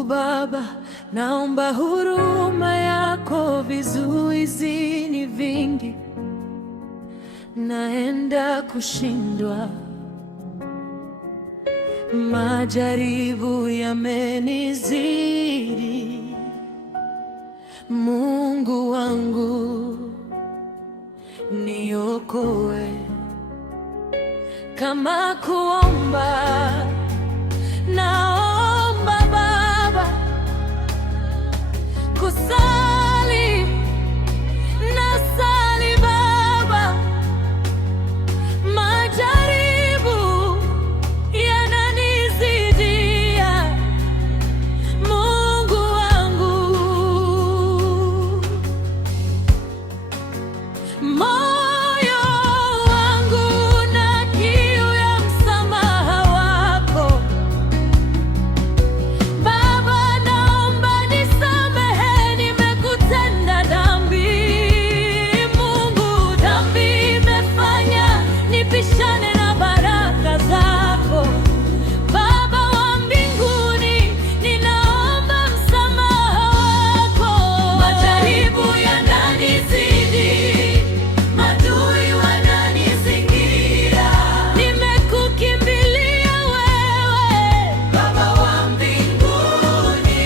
Mungu Baba, naomba huruma yako, vizuizi ni vingi, naenda kushindwa. Majaribu yamenizidi, Mungu wangu niokoe. Kama kuomba, naomba Baba, kusali, nasali Baba, majaribu yananizidia, Mungu wangu. Moyo wangu na kiu ya msamaha wako Baba, naomba nisamehe, nimekutenda dhambi. Mungu, dhambi imefanya nipishane na baraka zako. Baba wa mbinguni, ninaomba msamaha wako. Majaribu yananizidi, madui wananizingira, nimekukimbilia wewe, Baba wa mbinguni.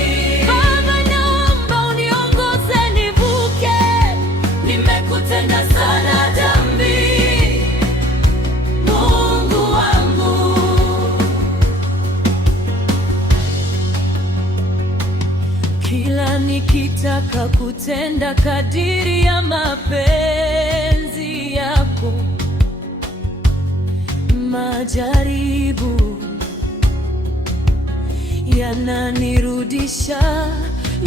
Baba, naomba uniongoze nivuke, nimekutenda sana dhambi, Mungu wangu. Kila nikitaka kutenda kadiri ya mapenzi yako, majaribu yananirudisha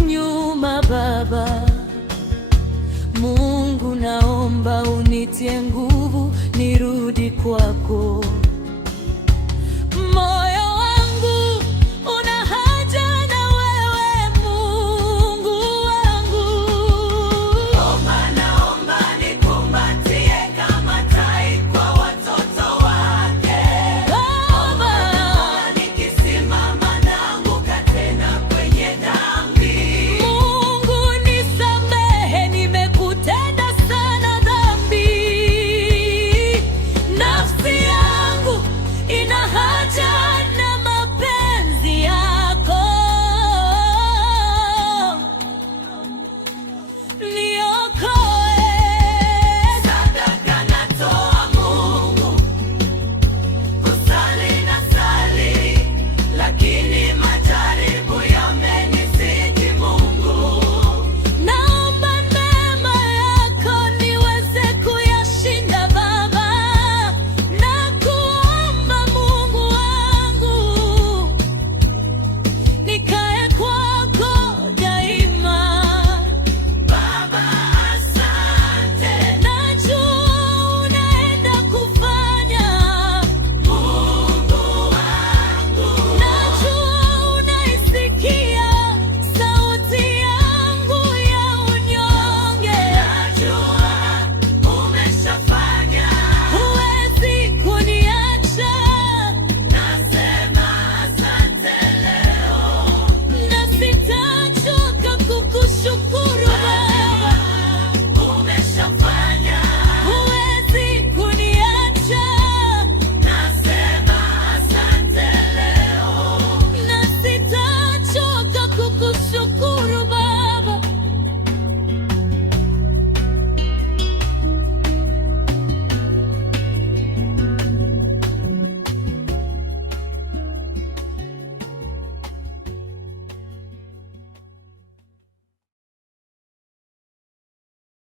nyuma. Baba Mungu, naomba unitie nguvu nirudi kwako.